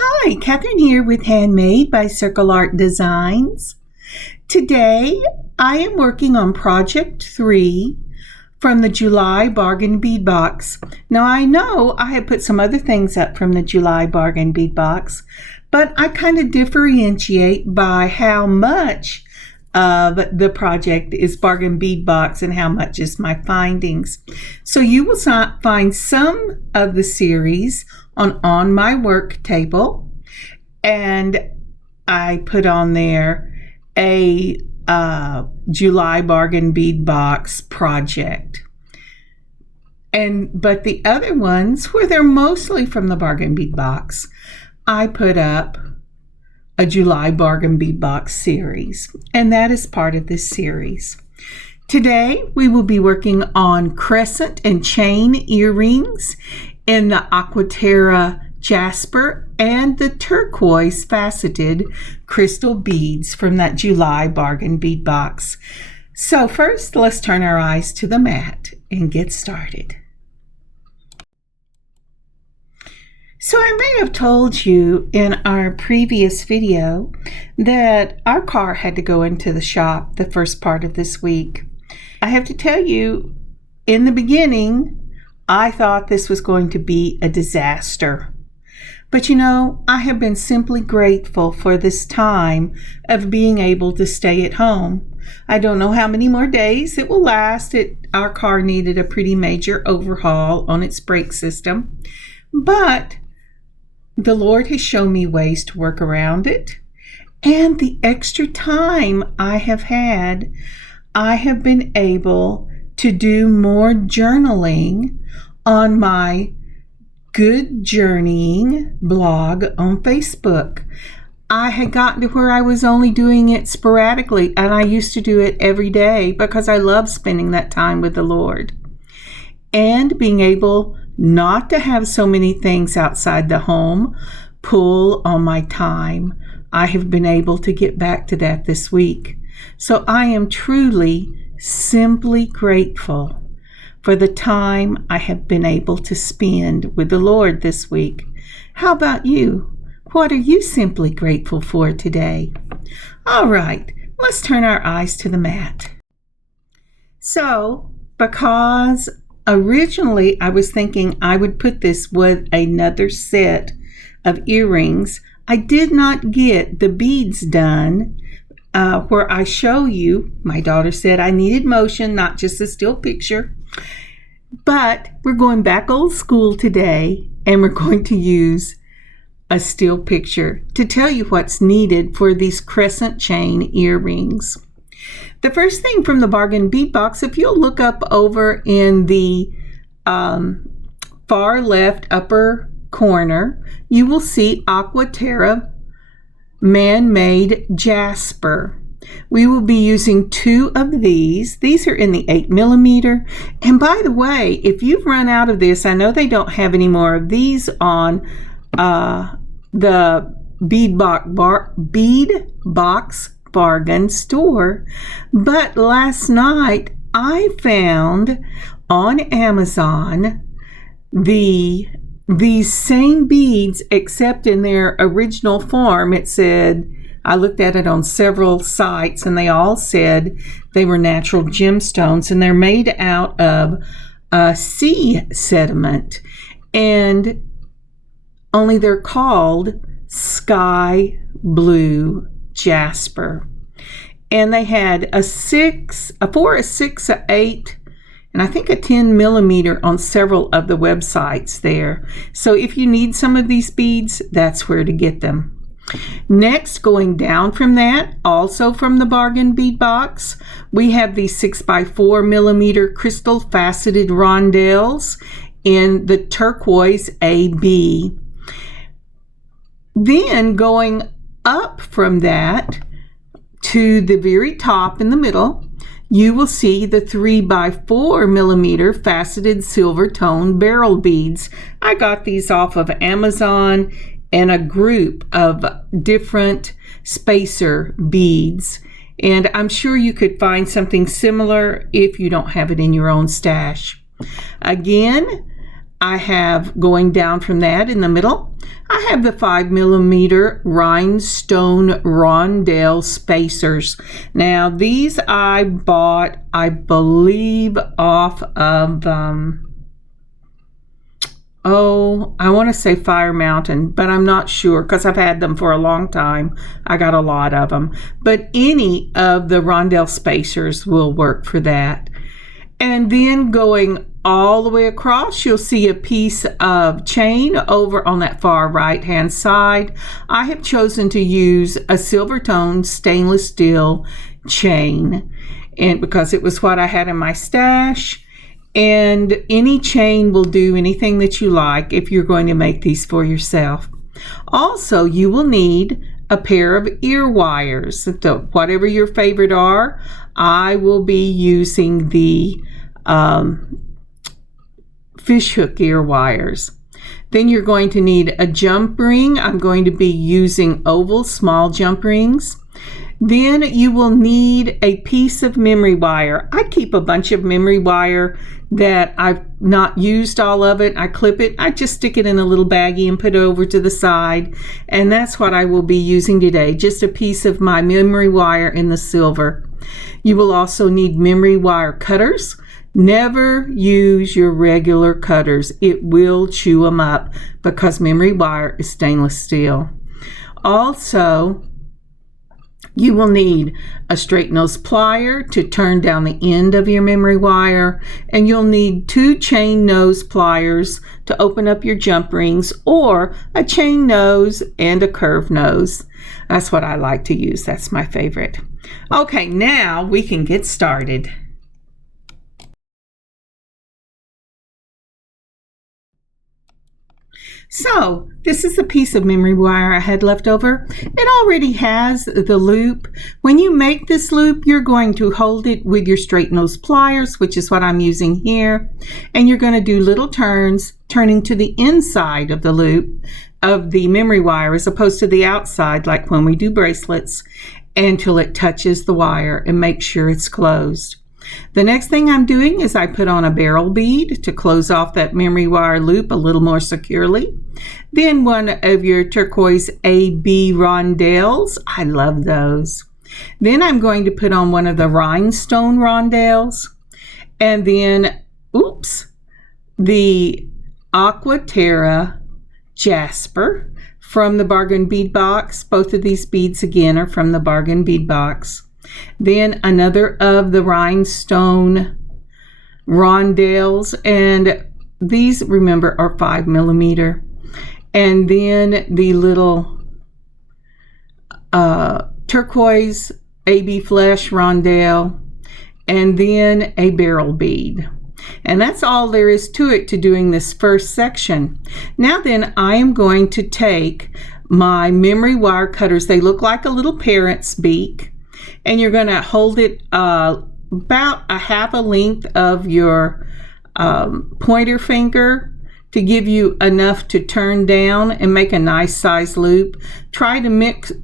Hi, Kathryn here with Handmade by circleartdesigns. Today, I am working on Project 3 from the July Bargain Bead Box. Now, I know I have put some other things up from the July Bargain Bead Box, but I kind of differentiate by how much of the project is Bargain Bead Box and how much is my findings. So you will find some of the series on my work table, and I put on there a July Bargain Bead Box project. But the other ones, where they're mostly from the Bargain Bead Box, I put up a July Bargain Bead Box series, and that is part of this series. Today, we will be working on Crescent and Chain Earrings in the Aqua Terra Jasper and the Turquoise faceted crystal beads from that July Bargain Bead Box. So first, let's turn our eyes to the mat and get started. So I may have told you in our previous video that our car had to go into the shop the first part of this week. I have to tell you, in the beginning, I thought this was going to be a disaster. But you know, I have been simply grateful for this time of being able to stay at home. I don't know how many more days it will last. Our car needed a pretty major overhaul on its brake system. But the Lord has shown me ways to work around it. And the extra time I have had, I have been able to do more journaling on my Good Journeying blog on Facebook. I had gotten to where I was only doing it sporadically, and I used to do it every day because I love spending that time with the Lord. And being able not to have so many things outside the home pull on my time, I have been able to get back to that this week. So I am truly, simply grateful for the time I have been able to spend with the Lord this week. How about you? What are you simply grateful for today? All right, let's turn our eyes to the mat. So, because originally I was thinking I would put this with another set of earrings, I did not get the beads done where I show you. My daughter said I needed motion, not just a still picture. But we're going back old school today, and we're going to use a still picture to tell you what's needed for these Crescent Chain Earrings. The first thing from the Bargain Bead Box, if you'll look up over in the far left upper corner, you will see Aqua Terra Man-Made Jasper. We will be using 2 of these. These are in the 8mm. And by the way, if you've run out of this, I know they don't have any more of these on the Bead Box Bargain store. But last night, I found on Amazon these same beads, except in their original form. It said, I looked at it on several sites, and they all said they were natural gemstones, and they're made out of sea sediment, and only they're called Sky Blue Jasper. And they had a 4, a 6, a 8, and I think a 10mm on several of the websites there. So if you need some of these beads, that's where to get them. Next, going down from that, also from the Bargain Bead Box, we have these 6x4mm crystal faceted rondelles in the Turquoise AB. Then going up from that to the very top in the middle, you will see the 3x4mm faceted silver tone beryl beads. I got these off of Amazon and a group of different spacer beads. And I'm sure you could find something similar if you don't have it in your own stash. Again, I have, going down from that in the middle, I have the 5mm rhinestone rondelle spacers. Now these I bought, I believe, off of I want to say Fire Mountain, but I'm not sure because I've had them for a long time. I got a lot of them, but any of the rondelle spacers will work for that. And then going all the way across, you'll see a piece of chain over on that far right hand side. I have chosen to use a silver tone stainless steel chain, and because it was what I had in my stash. And any chain will do, anything that you like if you're going to make these for yourself. Also, you will need a pair of ear wires. So whatever your favorite are, I will be using the fishhook ear wires. Then you're going to need a jump ring. I'm going to be using oval small jump rings. Then you will need a piece of memory wire. I keep a bunch of memory wire that I've not used all of it. I clip it. I just stick it in a little baggie and put it over to the side. And that's what I will be using today. Just a piece of my memory wire in the silver. You will also need memory wire cutters. Never use your regular cutters. It will chew them up because memory wire is stainless steel. Also, you will need a straight nose plier to turn down the end of your memory wire, and you'll need 2 chain nose pliers to open up your jump rings, or a chain nose and a curved nose. That's what I like to use. That's my favorite. Okay, now we can get started. So this is a piece of memory wire I had left over. It already has the loop. When you make this loop, you're going to hold it with your straight nose pliers, which is what I'm using here. And you're going to do little turns, turning to the inside of the loop of the memory wire as opposed to the outside, like when we do bracelets, until it touches the wire and make sure it's closed. The next thing I'm doing is I put on a barrel bead to close off that memory wire loop a little more securely. Then one of your Turquoise AB Rondelles. I love those. Then I'm going to put on one of the rhinestone rondelles. And then, the Aqua Terra Jasper from the Bargain Bead Box. Both of these beads again are from the Bargain Bead Box. Then another of the rhinestone rondelles, and these, remember, are 5mm. And then the little turquoise AB flesh rondelle, and then a barrel bead. And that's all there is to it to doing this first section. Now then, I am going to take my memory wire cutters. They look like a little parrot's beak. And you're going to hold it about a half a length of your pointer finger to give you enough to turn down and make a nice size loop. Try to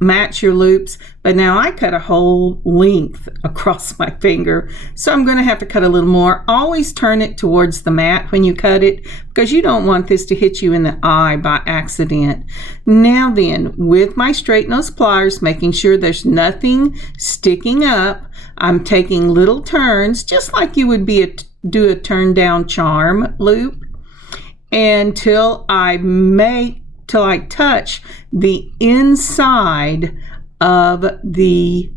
match your loops, but now I cut a whole length across my finger, so I'm going to have to cut a little more. Always turn it towards the mat when you cut it, because you don't want this to hit you in the eye by accident. Now then, with my straight nose pliers, making sure there's nothing sticking up, I'm taking little turns, just like you would do a turn down charm loop, until I touch the inside of the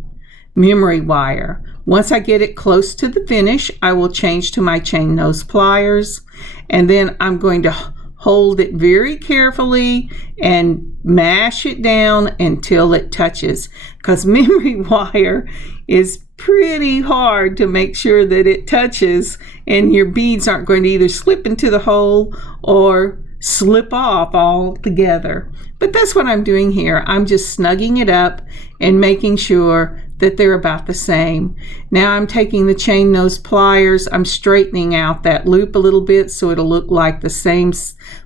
memory wire. Once I get it close to the finish, I will change to my chain nose pliers, and then I'm going to hold it very carefully and mash it down until it touches, because memory wire is pretty hard to make sure that it touches, and your beads aren't going to either slip into the hole or slip off altogether. But that's what I'm doing here. I'm just snugging it up and making sure that they're about the same. Now I'm taking the chain nose pliers, I'm straightening out that loop a little bit so it'll look like the same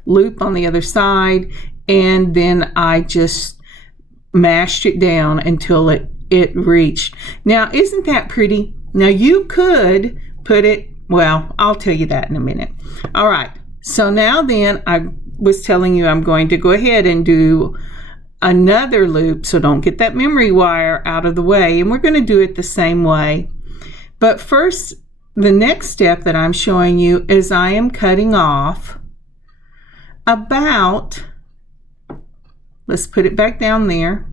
loop on the other side, and then I just mashed it down until it reached. Now, isn't that pretty? Now you could put it, well, I'll tell you that in a minute. All right, so now then I was telling you, I'm going to go ahead and do another loop, so don't get that memory wire out of the way, and we're going to do it the same way. But first, the next step that I'm showing you is I am cutting off about, let's put it back down there,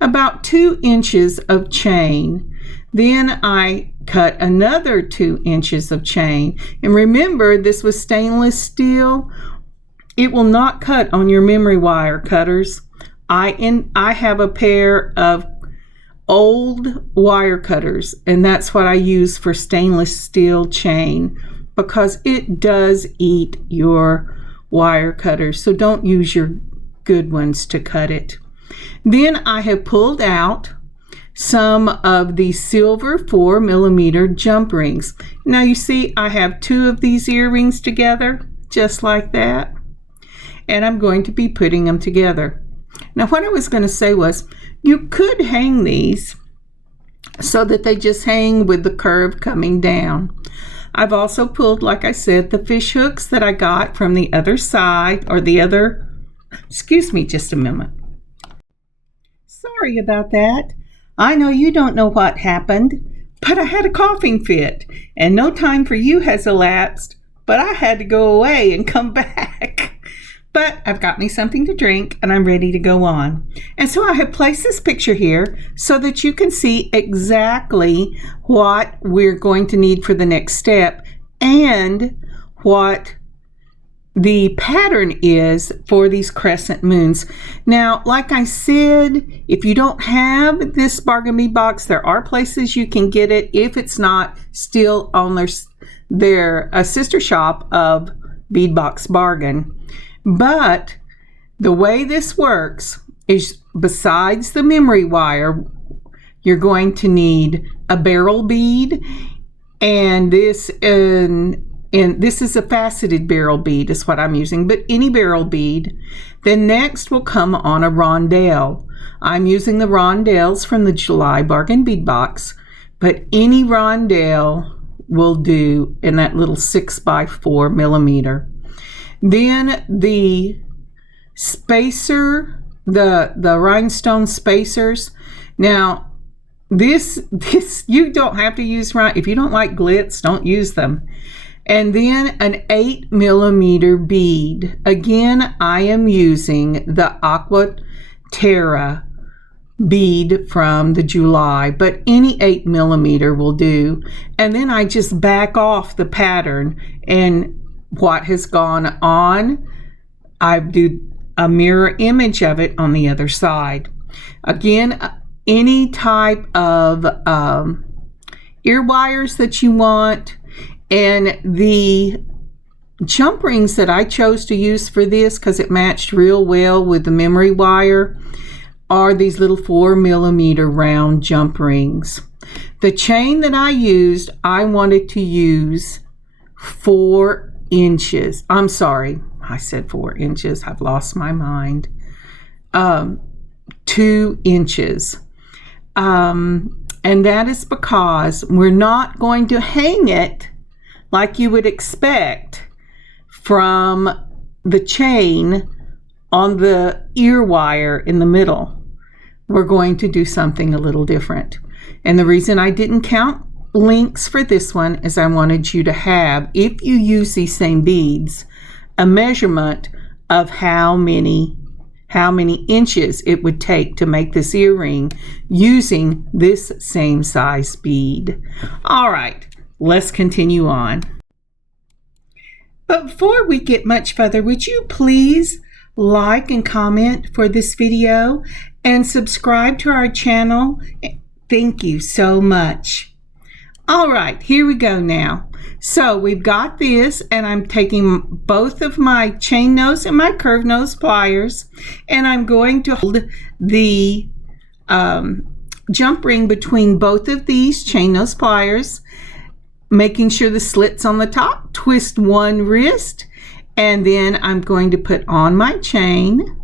about 2 inches of chain. Then I cut another 2 inches of chain. And remember, this was stainless steel. It will not cut on your memory wire cutters. I have a pair of old wire cutters, and that's what I use for stainless steel chain, because it does eat your wire cutters. So don't use your good ones to cut it. Then I have pulled out some of the silver 4mm jump rings. Now you see I have 2 of these earrings together, just like that. And I'm going to be putting them together. Now what I was going to say was, you could hang these so that they just hang with the curve coming down. I've also pulled, like I said, the fish hooks that I got from the other side, or the other, excuse me just a moment. Sorry about that. I know you don't know what happened, but I had a coughing fit, and no time for you has elapsed, but I had to go away and come back. But I've got me something to drink, and I'm ready to go on. And so I have placed this picture here so that you can see exactly what we're going to need for the next step and what the pattern is for these crescent moons. Now, like I said, if you don't have this bargain bead box, there are places you can get it if it's not still on their sister shop of Bead Box Bargain. But the way this works is, besides the memory wire, you're going to need a barrel bead, and this is a faceted barrel bead is what I'm using, but any barrel bead. Then next will come on a rondelle. I'm using the rondelles from the July Bargain Bead Box, but any rondelle will do in that little 6x4mm. Then the spacer, the rhinestone spacers. Now this you don't have to use, if you don't like glitz, don't use them. And then an 8mm bead. Again, I am using the Aqua Terra bead from the July, but any 8mm will do. And then I just back off the pattern, and what has gone on, I do a mirror image of it on the other side. Again, any type of ear wires that you want. And the jump rings that I chose to use for this, because it matched real well with the memory wire, are these little 4mm round jump rings. The chain that I used, I wanted to use 4 inches. I'm sorry, I said 4 inches. I've lost my mind. 2 inches. And that is because we're not going to hang it like you would expect from the chain on the ear wire in the middle. We're going to do something a little different. And the reason I didn't count links for this one is I wanted you to have, if you use these same beads, a measurement of how many inches it would take to make this earring using this same size bead. All right, let's continue on. But before we get much further, would you please like and comment for this video and subscribe to our channel? Thank you so much. All right, here we go now. So we've got this, and I'm taking both of my chain nose and my curved nose pliers, and I'm going to hold the jump ring between both of these chain nose pliers, making sure the slit's on the top, twist one wrist, and then I'm going to put on my chain,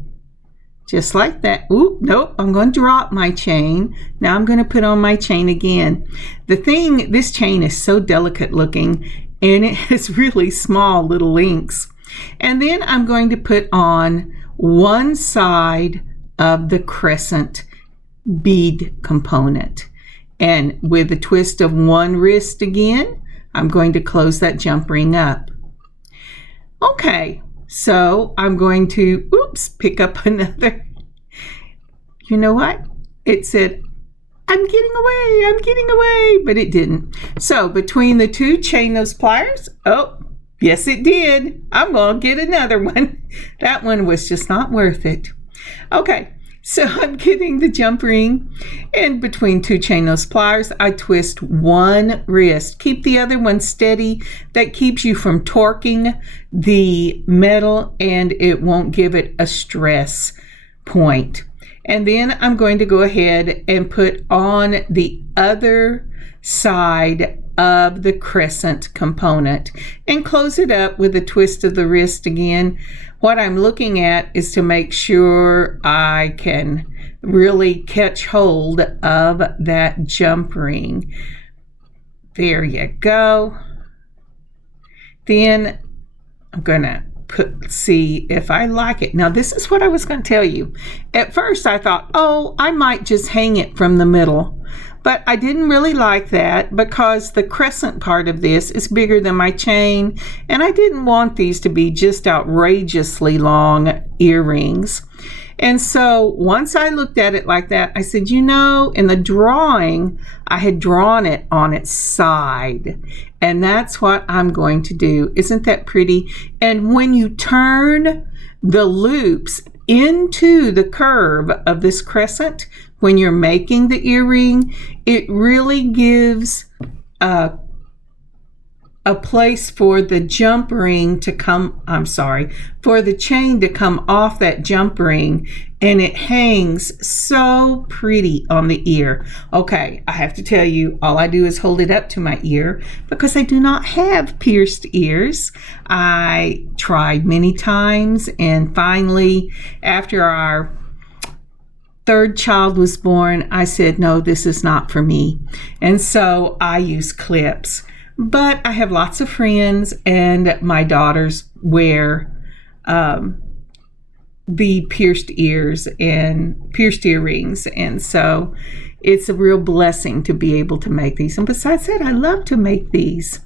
just like that. Oop, nope, I'm going to drop my chain. Now I'm going to put on my chain again. This chain is so delicate looking, and it has really small little links. And then I'm going to put on one side of the crescent bead component. And with a twist of one wrist again, I'm going to close that jump ring up. Okay, so I'm going to, pick up another. You know what? It said, I'm getting away, but it didn't. So between the two, chain those pliers. Oh, yes it did. I'm going to get another one. That one was just not worth it. Okay. So I'm getting the jump ring, and between two chain nose pliers, I twist one wrist. Keep the other one steady. That keeps you from torquing the metal, and it won't give it a stress point. And then I'm going to go ahead and put on the other side of the crescent component and close it up with a twist of the wrist again. What I'm looking at is to make sure I can really catch hold of that jump ring. There you go. Then I'm gonna see if I like it. Now this is what I was going to tell you. At first I thought, oh, I might just hang it from the middle. But I didn't really like that because the crescent part of this is bigger than my chain, and I didn't want these to be just outrageously long earrings. And so once I looked at it like that, I said, you know, in the drawing, I had drawn it on its side, and that's what I'm going to do. Isn't that pretty? And when you turn the loops into the curve of this crescent, when you're making the earring, it really gives a place for the jump ring to come, for the chain to come off that jump ring, and it hangs so pretty on the ear. Okay, I have to tell you, all I do is hold it up to my ear because I do not have pierced ears. I tried many times, and finally, after our third child was born, I said, no, this is not for me. And so I use clips. But I have lots of friends, and my daughters wear the pierced ears and pierced earrings. And so it's a real blessing to be able to make these. And besides that, I love to make these.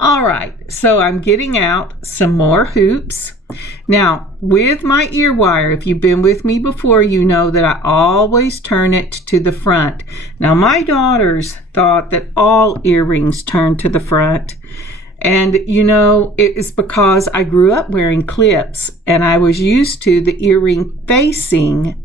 All right, so I'm getting out some more hoops. Now, with my ear wire, if you've been with me before, you know that I always turn it to the front. Now, my daughters thought that all earrings turn to the front. And, you know, it is because I grew up wearing clips, and I was used to the earring facing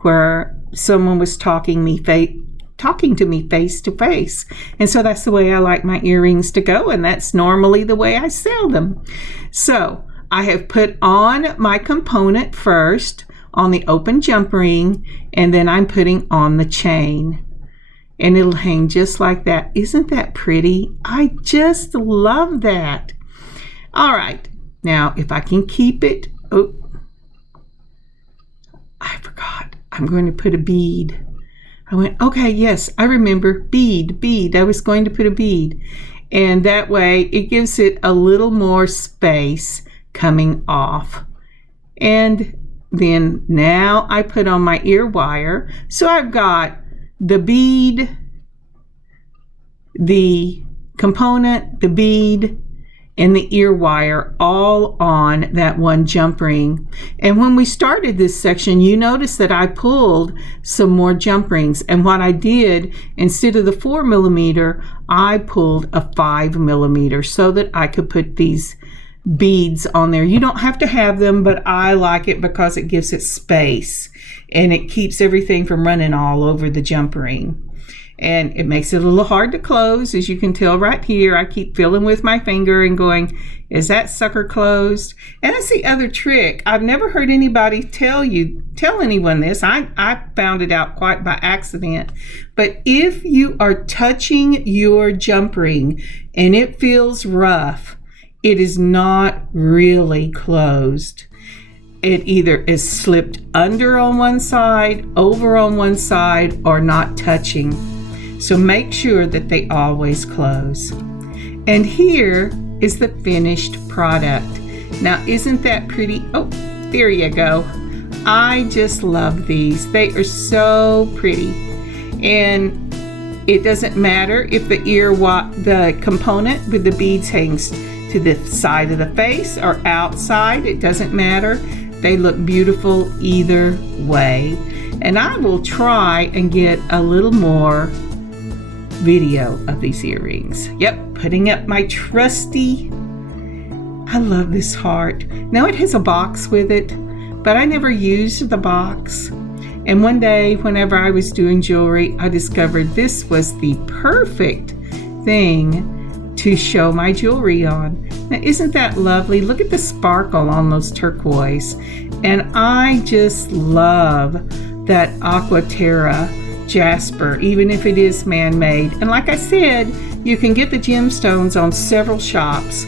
where someone was talking to me face to face. And so that's the way I like my earrings to go, and that's normally the way I sell them. So I have put on my component first on the open jump ring, and then I'm putting on the chain, and it'll hang just like that. Isn't that pretty? I just love that. All right, now if I can keep it, oh, I forgot. I'm going to put a bead. I went, okay, yes, I remember, bead. I was going to put a bead. And that way it gives it a little more space coming off. And then now I put on my ear wire. So I've got the bead, the component, the bead, and the ear wire all on that one jump ring. And when we started this section, you notice that I pulled some more jump rings. And what I did, instead of the 4 millimeter, I pulled a 5 millimeter so that I could put these beads on there. You don't have to have them, but I like it because it gives it space and it keeps everything from running all over the jump ring. And it makes it a little hard to close, as you can tell right here. I keep feeling with my finger and going, is that sucker closed? And that's the other trick. I've never heard anybody tell anyone this. I found it out quite by accident. But if you are touching your jump ring and it feels rough, it is not really closed. It either is slipped under on one side, over on one side, or not touching. So make sure that they always close. And here is the finished product. Now, isn't that pretty? Oh, there you go. I just love these. They are so pretty. And it doesn't matter if the component with the beads hangs to the side of the face or outside. It doesn't matter. They look beautiful either way. And I will try and get a little more video of these earrings. Yep, putting up my trusty. I love this heart. Now it has a box with it, but I never used the box. And one day, whenever I was doing jewelry, I discovered this was the perfect thing to show my jewelry on. Now, isn't that lovely? Look at the sparkle on those turquoise. And I just love that Aqua Terra Jasper, even if it is man-made. And like I said, you can get the gemstones on several shops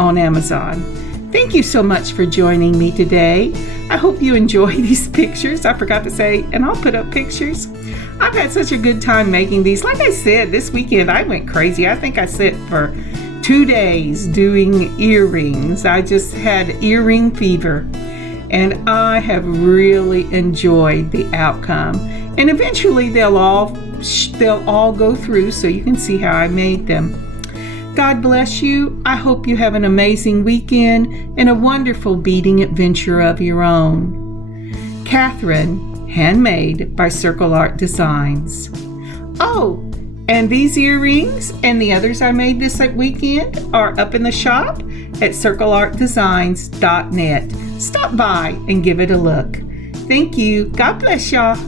on Amazon. Thank you so much for joining me today. I hope you enjoy these pictures. I forgot to say, and I'll put up pictures. I've had such a good time making these. Like I said, this weekend I went crazy. I think I sat for 2 days doing earrings. I just had earring fever. And I have really enjoyed the outcome. And eventually they'll all go through so you can see how I made them. God bless you. I hope you have an amazing weekend and a wonderful beading adventure of your own. Kathryn, Handmade by CircleArtDesigns. Oh, and these earrings and the others I made this weekend are up in the shop at circleartdesigns.net. Stop by and give it a look. Thank you. God bless y'all.